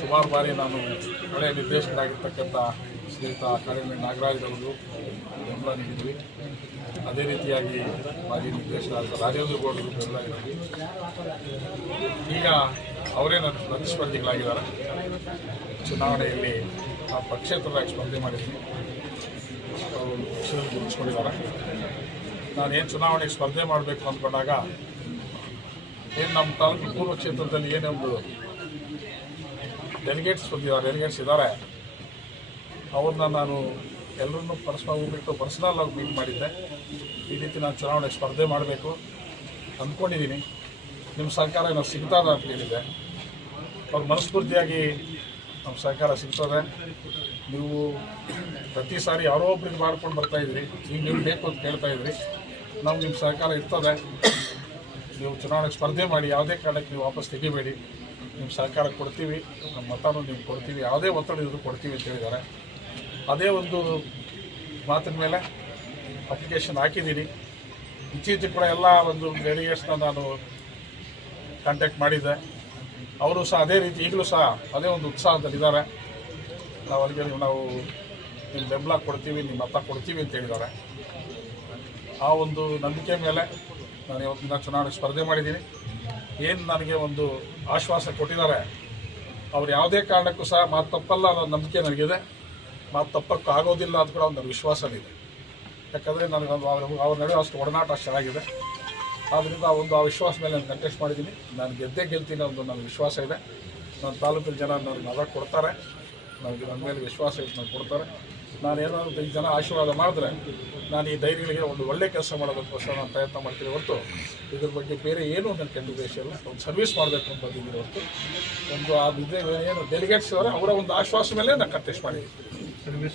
ಸುಮಾರು ಬಾರಿ ನಾನು ಹಳೆಯ ನಿರ್ದೇಶಕರಾಗಿರ್ತಕ್ಕಂಥ ಶ್ರೀಯುತ ಕಾಳಿಂಗ ನಾಗರಾಜರವರು ಬೆಂಬಲ ನೀಡಿದ್ವಿ. ಅದೇ ರೀತಿಯಾಗಿ ಮಾಜಿ ನಿರ್ದೇಶಕರಾದ ರಾಜೇಂದ್ರ ಗೌಡರು ಬೆಂಬಲ ನೀಡಿದ್ವಿ. ಈಗ ಅವರೇ ನನ್ನ ಪ್ರತಿಸ್ಪರ್ಧಿಗಳಾಗಿದ್ದಾರೆ. ಚುನಾವಣೆಯಲ್ಲಿ ನಾವು ಪಕ್ಷೇತರರಾಗಿ ಸ್ಪರ್ಧೆ ಮಾಡಿದ್ವಿ. ಅವರು ಪಕ್ಷದಲ್ಲಿ ಗುರುತಿಸ್ಕೊಂಡಿದ್ದಾರೆ. ನಾನೇನು ಚುನಾವಣೆಗೆ ಸ್ಪರ್ಧೆ ಮಾಡಬೇಕು ಅಂದ್ಕೊಂಡಾಗ ಏನು ನಮ್ಮ ತಾಲೂಕು ಪೂರ್ವ ಕ್ಷೇತ್ರದಲ್ಲಿ ಏನೇ ಒಂದು ಡೆಲಿಗೇಟ್ಸ್ ಇದ್ದಾರೆ, ಅವ್ರನ್ನ ನಾನು ಎಲ್ಲರನ್ನೂ ಹೋಗ್ಬಿಟ್ಟು ಪರ್ಸನಲ್ ಆಗಿ ಮೀಟ್ ಮಾಡಿದ್ದೆ. ಈ ರೀತಿ ನಾನು ಚುನಾವಣೆಗೆ ಸ್ಪರ್ಧೆ ಮಾಡಬೇಕು ಅಂದ್ಕೊಂಡಿದ್ದೀನಿ, ನಿಮ್ಮ ಸಹಕಾರ ನಾವು ಸಿಗ್ತದ ಅಂತ ಹೇಳಿದ್ದೆ. ಅವ್ರ ಮನಸ್ಫೂರ್ತಿಯಾಗಿ ನಮ್ಮ ಸಹಕಾರ ಸಿಗ್ತದೆ. ನೀವು ಪ್ರತಿ ಸಾರಿ ಯಾರೋ ಒಬ್ರಿಗೆ ಮಾಡ್ಕೊಂಡು ಬರ್ತಾಯಿದ್ರಿ, ಈಗ ನೀವು ಬೇಕು ಅಂತ ಕೇಳ್ತಾಯಿದ್ರಿ. ನಾವು ನಿಮ್ಮ ಸಹಕಾರ ಇರ್ತದೆ, ನೀವು ಚುನಾವಣೆಗೆ ಸ್ಪರ್ಧೆ ಮಾಡಿ, ಯಾವುದೇ ಕಾರಣಕ್ಕೆ ನೀವು ವಾಪಸ್ ತೆಗಿಬೇಡಿ, ನಿಮ್ಮ ಸಹಕಾರ ಕೊಡ್ತೀವಿ, ನಮ್ಮ ಮತನೂ ನೀವು ಕೊಡ್ತೀವಿ, ಯಾವುದೇ ಒತ್ತಡ ಇದ್ರೂ ಕೊಡ್ತೀವಿ ಅಂತ ಹೇಳಿದ್ದಾರೆ. ಅದೇ ಒಂದು ಮಾತಿನ ಮೇಲೆ ಅಪ್ಲಿಕೇಶನ್ ಹಾಕಿದ್ದೀನಿ. ಇತ್ತೀಚೆಗೆ ಕೂಡ ಎಲ್ಲ ಒಂದು ಡೆಲಿಗೇಟ್ಸ್ನ ನಾನು ಕಾಂಟ್ಯಾಕ್ಟ್ ಮಾಡಿದ್ದೆ. ಅವರು ಸಹ ಅದೇ ರೀತಿ ಈಗಲೂ ಸಹ ಅದೇ ಒಂದು ಉತ್ಸಾಹದಲ್ಲಿದ್ದಾರೆ. ನಾವು ಅಲ್ಲಿಗೆ ನಾವು ನಿಮ್ಮ ಬೆಂಬಲ ಕೊಡ್ತೀವಿ, ನಿಮ್ಮ ಮತ ಕೊಡ್ತೀವಿ ಅಂತ ಹೇಳಿದ್ದಾರೆ. ಆ ಒಂದು ನಂಬಿಕೆ ಮೇಲೆ ನಾನು ಇವತ್ತಿನ ಚುನಾವಣೆ ಸ್ಪರ್ಧೆ ಮಾಡಿದ್ದೀನಿ. ಏನು ನನಗೆ ಒಂದು ಆಶ್ವಾಸ ಕೊಟ್ಟಿದ್ದಾರೆ, ಅವ್ರು ಯಾವುದೇ ಕಾರಣಕ್ಕೂ ಸಹ ಮಾತು ತಪ್ಪಲ್ಲ ಅನ್ನೋ ನಂಬಿಕೆ ನನಗಿದೆ. ಮಾತು ತಪ್ಪಕ್ಕೆ ಆಗೋದಿಲ್ಲ ಅಂತ ಕೂಡ ಒಂದು ವಿಶ್ವಾಸವಿದೆ. ಯಾಕಂದರೆ ನನಗೆ ಅವ್ರ ನಡುವೆ ಅಷ್ಟು ಒಡನಾಟ ಚೆನ್ನಾಗಿದೆ. ಆದ್ದರಿಂದ ಆ ವಿಶ್ವಾಸ ಮೇಲೆ ನಾನು ಕಂಟೆಸ್ಟ್ ಮಾಡಿದ್ದೀನಿ. ನಾನು ಗೆಲ್ತೀನಿ ಒಂದು ನನಗೆ ವಿಶ್ವಾಸ ಇದೆ. ನನ್ನ ತಾಲೂಕಿನ ಜನ ನನಗೆ ಮತ ಕೊಡ್ತಾರೆ, ನನಗೆ ನನ್ನ ಮೇಲೆ ವಿಶ್ವಾಸ ಇಟ್ಟು ನನಗೆ ಕೊಡ್ತಾರೆ. ನಾನೇನಾದರೂ ಈ ಜನ ಆಶೀರ್ವಾದ ಮಾಡಿದ್ರೆ ನಾನು ಈ ಧೈರ್ಯಗಳಿಗೆ ಒಂದು ಒಳ್ಳೆ ಕೆಲಸ ಮಾಡೋದಕ್ಕೋಸ್ಕರ ನಾನು ಪ್ರಯತ್ನ ಮಾಡ್ತೀನಿ ಹೊರತು ಇದ್ರ ಬಗ್ಗೆ ಬೇರೆ ಏನೂ ನನ್ನ ಕೆಟ್ಟ ಉದ್ದೇಶ ಇಲ್ಲ. ಒಂದು ಸರ್ವಿಸ್ ಮಾಡಬೇಕು ಅಂತ ಬಂದಿದ್ದೀನಿ ಹೊರತು ಒಂದು ಏನು ಡೆಲಿಗೇಟ್ಸ್ ಇದ್ದಾರೆ ಅವರ ಒಂದು ಆಶ್ವಾಸ ಮೇಲೆ ನಾನು ಕಂಟೆಸ್ಟ್ ಮಾಡಿದ್ದೀನಿ.